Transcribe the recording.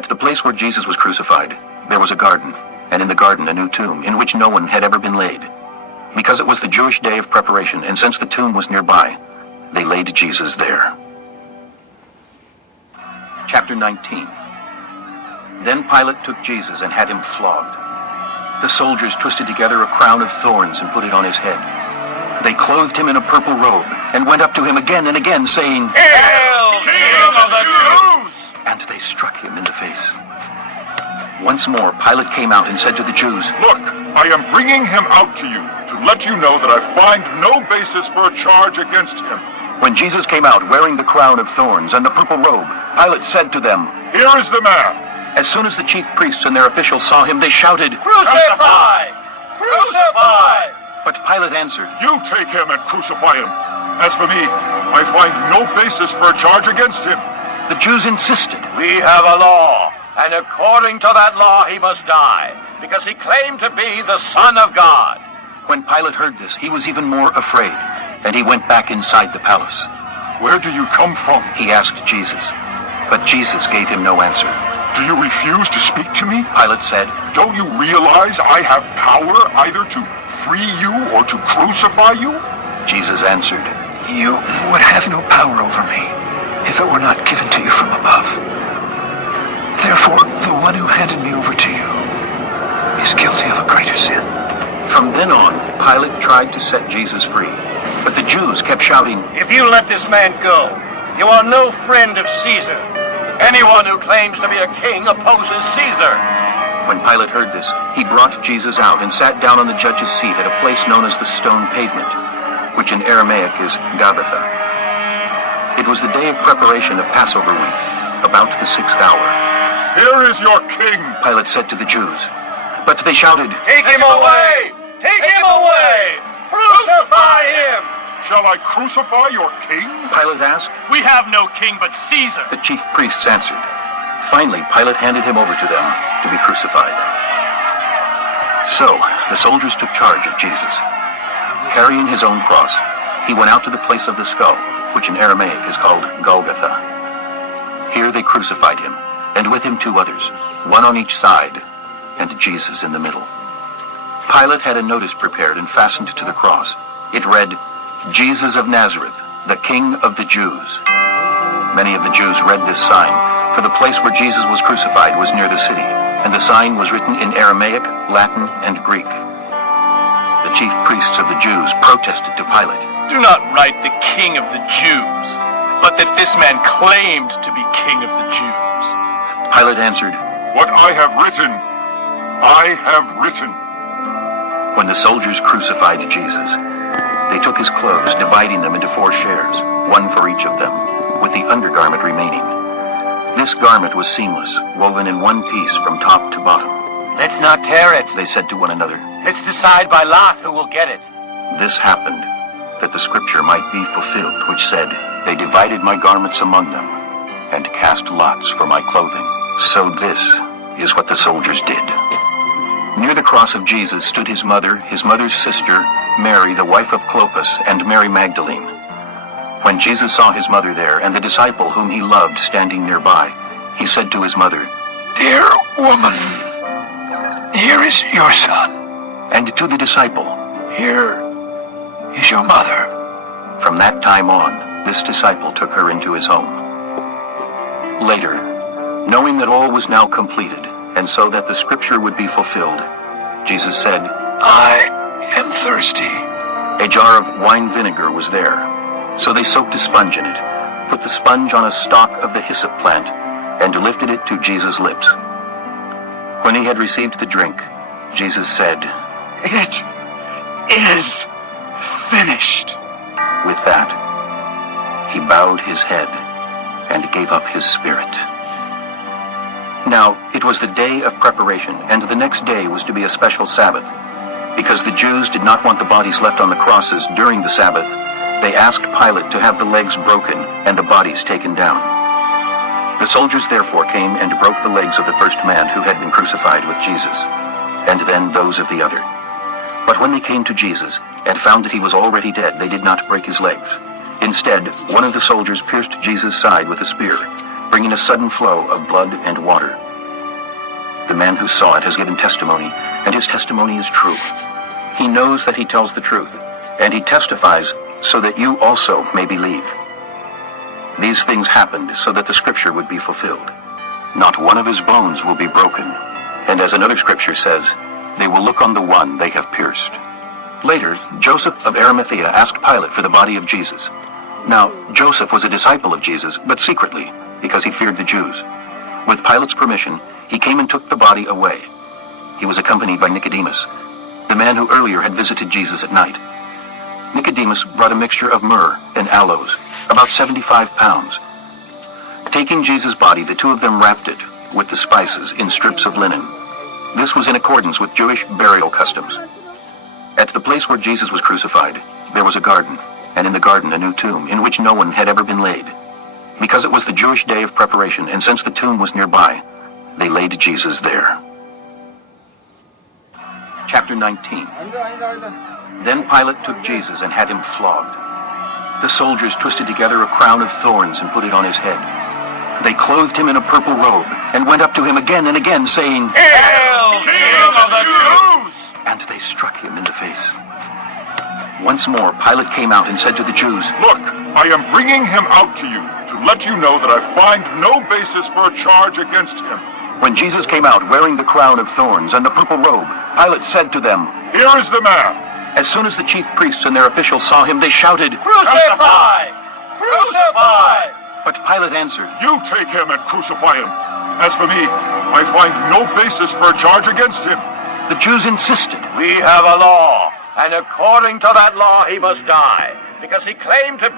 At the place where Jesus was crucified, there was a garden, and in the garden a new tomb, in which no one had ever been laid. Because it was the Jewish day of preparation, and since the tomb was nearby, they laid Jesus there. Chapter 19. Then Pilate took Jesus and had him flogged. The soldiers twisted together a crown of thorns and put it on his head. They clothed him in a purple robe, and went up to him again and again, saying, "Hail, King of the Jews!" And they struck him in the face. Once more, Pilate came out and said to the Jews, "Look, I am bringing him out to you, to let you know that I find no basis for a charge against him." When Jesus came out wearing the crown of thorns and the purple robe, Pilate said to them, "Here is the man." As soon as the chief priests and their officials saw him, they shouted, "Crucify! Crucify!" But Pilate answered, "You take him and crucify him. As for me, I find no basis for a charge against him." The Jews insisted, "We have a law, and according to that law he must die, because he claimed to be the Son of God." When Pilate heard this, he was even more afraid, and he went back inside the palace. "Where do you come from?" He asked Jesus, but Jesus gave him no answer. "Do you refuse to speak to me?" Pilate said, "Don't you realize I have power either to free you or to crucify you?" Jesus answered, "You would have no power over me if it were not given to you from above. Therefore, the one who handed me over to you is guilty of a greater sin." From then on, Pilate tried to set Jesus free, but the Jews kept shouting, "If you let this man go, you are no friend of Caesar. Anyone who claims to be a king opposes Caesar." When Pilate heard this, he brought Jesus out and sat down on the judge's seat at a place known as the Stone Pavement, which in Aramaic is Gabbatha. It was the day of preparation of Passover week, about the 6th hour. "Here is your king," Pilate said to the Jews. But they shouted, "Take him away! Take him away! Crucify him!" "Shall I crucify your king?" Pilate asked. "We have no king but Caesar." The chief priests answered. Finally, Pilate handed him over to them to be crucified. So, the soldiers took charge of Jesus. Carrying his own cross, he went out to the place of the skull, which in Aramaic is called Golgotha. Here they crucified him, and with him 2 others, one on each side, and Jesus in the middle. Pilate had a notice prepared and fastened to the cross. It read, "Jesus of Nazareth, the King of the Jews." Many of the Jews read this sign, for the place where Jesus was crucified was near the city, and the sign was written in Aramaic, Latin, and Greek. The chief priests of the Jews protested to Pilate, "Do not write the King of the Jews, but that this man claimed to be King of the Jews." Pilate answered, "What I have written, I have written." When the soldiers crucified Jesus, they took his clothes, dividing them into 4 shares, one for each of them, with the undergarment remaining. This garment was seamless, woven in one piece from top to bottom. "Let's not tear it. They said to one another. Let's decide by lot who will get it." This happened, that the scripture might be fulfilled, which said, "They divided my garments among them, and cast lots for my clothing." So this is what the soldiers did. Near the cross of Jesus stood his mother's sister, Mary, the wife of Clopas, and Mary Magdalene. When Jesus saw his mother there, and the disciple whom he loved standing nearby, he said to his mother, "Dear woman, here is your son. And to the disciple, Here is your mother." From that time on, this disciple took her into his home. Later, knowing that all was now completed, and so that the scripture would be fulfilled, Jesus said, "I am thirsty." A jar of wine vinegar was there. So they soaked a sponge in it, put the sponge on a stalk of the hyssop plant, and lifted it to Jesus' lips. When he had received the drink, Jesus said, "It is finished." With that, he bowed his head and gave up his spirit. Now, it was the day of preparation, and the next day was to be a special Sabbath. Because the Jews did not want the bodies left on the crosses during the Sabbath, they asked Pilate to have the legs broken and the bodies taken down. The soldiers therefore came and broke the legs of the first man who had been crucified with Jesus, and then those of the other. But when they came to Jesus and found that he was already dead, they did not break his legs. Instead, one of the soldiers pierced Jesus' side with a spear, bringing a sudden flow of blood and water. The man who saw it has given testimony, and his testimony is true. He knows that he tells the truth, and he testifies so that you also may believe. These things happened so that the scripture would be fulfilled. Not one of his bones will be broken. And as another scripture says, they will look on the one they have pierced. Later, Joseph of Arimathea asked Pilate for the body of Jesus. Now, Joseph was a disciple of Jesus, but secretly, because he feared the Jews. With Pilate's permission, he came and took the body away. He was accompanied by Nicodemus, the man who earlier had visited Jesus at night. Nicodemus brought a mixture of myrrh and aloes, about 75 pounds. Taking Jesus' body, the two of them wrapped it with the spices in strips of linen. This was in accordance with Jewish burial customs. At the place where Jesus was crucified, there was a garden, and in the garden a new tomb, in which no one had ever been laid. Because it was the Jewish day of preparation, and since the tomb was nearby, they laid Jesus there. Chapter 19. Then Pilate took Jesus and had him flogged. The soldiers twisted together a crown of thorns and put it on his head. They clothed him in a purple robe and went up to him again and again, saying, Hail, King of the Jews! And they struck him in the face. Once more, Pilate came out and said to the Jews, Look, I am bringing him out to you to let you know that I find no basis for a charge against him. When Jesus came out wearing the crown of thorns and the purple robe, Pilate said to them, Here is the man. As soon as the chief priests and their officials saw him, they shouted, Crucify! Crucify! But Pilate answered, You take him and crucify him. As for me, I find no basis for a charge against him. The Jews insisted. We have a law, and according to that law he must die, because he claimed to be